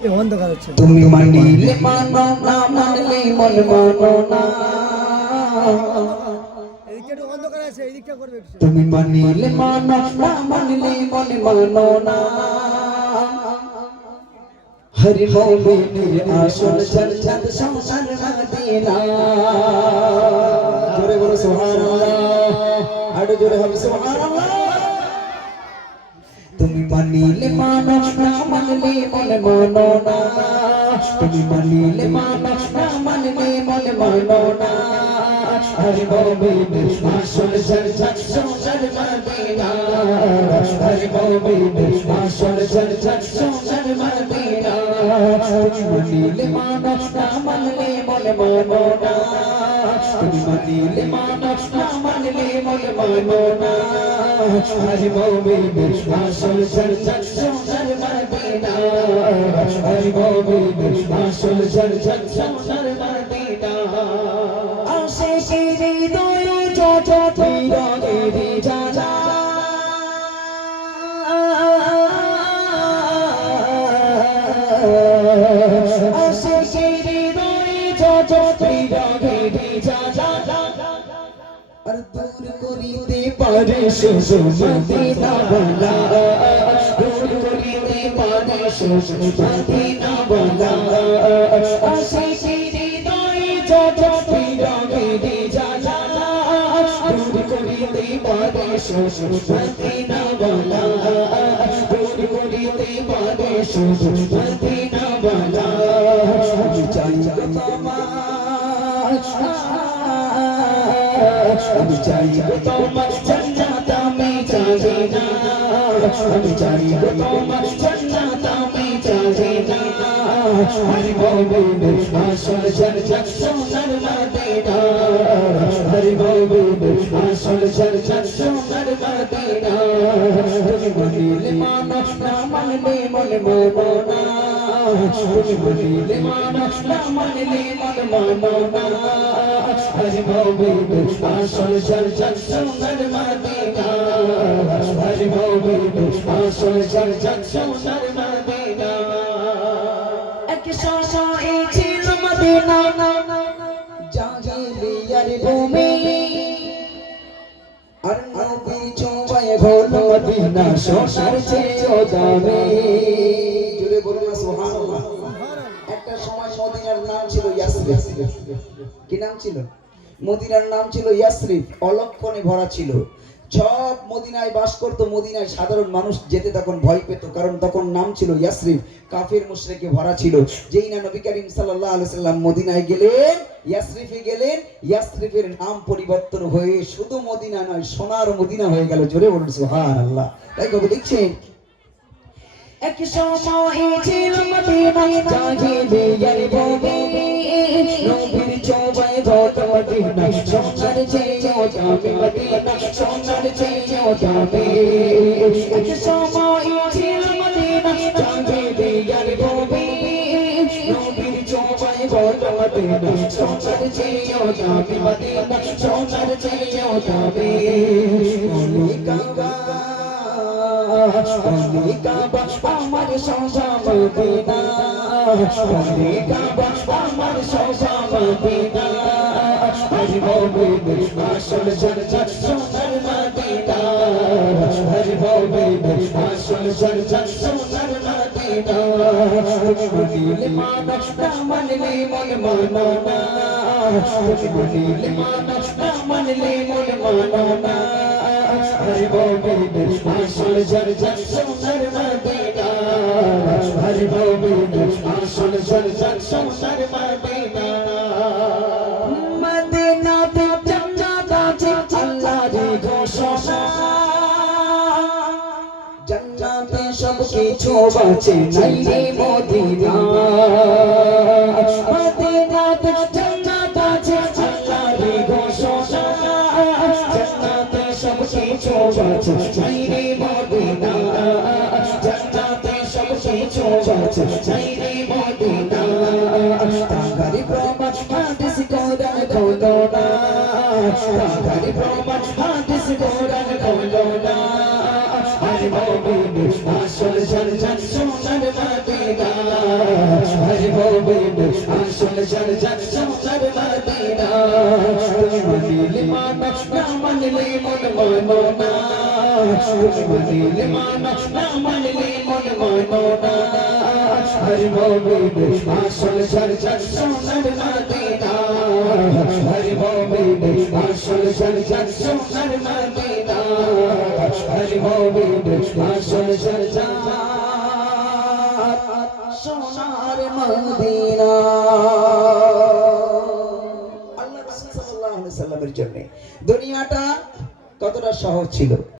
তুমি মানিলে মানো না মানলে মন মানো না তুমি মানিলে মানো না মানলে মন মানো না হরি মোমিনের আসল জান্নাত সংসার মদিনা জোরে বলো সুবহানাল্লাহ আরো জোরে হবে সুবহানাল্লাহ তুমি মানিলে মানো না মানলে মন মানো না তুমি মানিলে মানো না মানলে মন মানো না হরি মোমিনের আসল জান্নাত সংসার মদিনা হরি মোমিনের আসল জান্নাত সংসার মদিনা তুমি মানিলে মানো না মানলে মন মানো না তুমি মানিলে মানো না মানলে মন মানো না হরি মোমিনের আসল জান্নাত সংসার মদিনা হরি মোমিনের আসল জান্নাত সংসার মদিনা আশিকের হৃদয়ে যত তীরে জানা আশিকের হৃদয়ে যত তীরে জানা আর দূর করিতে পারে শুধু মদিনা বালা দূর করিতে পারে শুধু মদিনা বালা আশিকের হৃদয়ে যত তীরে জানা দূর করিতে পারে শুধু মদিনা বালা দূর করিতে পারে শুধু মদিনা বালা আমি চাই আমি চাই তোমার জান্নাত আমি চাই না আমি চাই তোমার জান্নাত আমি চাই না হরি মোমিনের আসল জান্নাত সোনার মদিনা হরি মোমিনের আসল জান্নাত সোনার মদিনা তুমি মানিলে মানো না মানলে মন মানো না তুমি মানিলে মানো না মানলে মন মানো না হরি মোমিনের আসল জান্নাত সোনার মদিনা হরি মোমিনের আসল জান্নাত সোনার মদিনা এক সময় ছিল মদিনা জাহিলিয়ার ভূমি আর নবীর ছোঁয়ায় ঘন মদিনা সোনার চেয়েও দামি জোরে বলুন না সুবহানাল্লাহ একটা সময় মদিনার নাম ছিল ইয়াসরিফ কি নাম ছিল মদিনার নাম ছিল ইয়াসরিফ অলক্ষণে ভরা ছিল সব মদিনায় বাস করতো মদিনায় সাধারণ মানুষ যেতে তখন ভয় পেত কারণ তখন নাম ছিল ইয়াসরিফ কাফির মুশরিকে ভরা ছিল যেই না নবী করিম সাল্লাল্লাহু আলাইহি সাল্লাম মদিনায় গেলেন ইয়াসরিফে গেলেন ইয়াসরিফের নাম পরিবর্তন হয়ে শুধু মদিনা নয় সোনার মদিনা হয়ে গেল জোরে বলুন সুবহানাল্লাহ তাই কবি লিখছেন এক সময় ছিল মদিনা জাহিলিয়ার ভূমি নবীর ছোঁয়ায় ঘন মদিনা সোনার চেয়েও দামি মদিনা সোনার চেয়েও দামি এক সময় ছিল মদিনা জাহিলিয়ার ভূমি নবীর ছোঁয়ায় ঘন মদিনা সোনার চেয়েও দামি মদিনা সোনার চেয়েও দামি ওলি কাবা আমার সোজা মদিনা ওলি কাবা আমার সোজা মদিনা হরি মোমিনের আসল জান্নাত সোনার মদিনা হরি মোমিনের আসল জান্নাত সোনার মদিনা তুমি মানিলে মানো না মানলে মন মানো না তুমি মানিলে মানো না মানলে মন মানো না হরি মোমিনের আসল জান্নাত সোনার মদিনা হরি মোমিনের আসল জান্নাত সোনার মদিনা মদিনাতে জান্নাত আছে আল্লাহর ঘোষণা জান্নাতে সব কিছু আছে নাই রে মদিনা মদিনাতে জান্নাত আছে আল্লাহর ঘোষণা জান্নাতে সব কিছু আছে নাই রে মদিনা জান্নাতে সব কিছু আছে নাই রে মদিনা তাহারি প্রমাণ হাদিস কোরআন খোলো না তাহারি প্রমাণ হাদিস কোরআন খোলো না হরি মোমিনের আসল জান্নাত সোনার মদিনা হরি মোমিন আসল সরজা সোনার মদিনা তুমি মানিলে মানো না মানলে মন মানো না তুমি মানিলে মানো না মানলে মন মানো না হরি মোমিন আসল সরজা সোনার মদিনা হরি মোমিন আসল সরজা সোনার মদিনা হরি মোমিন আসল সরজা সোনার মদিনা আল্লাহ রাসূল সাল্লাল্লাহু আলাইহি সাল্লামের জন্য দুনিয়াটা কতটা সহজ ছিল।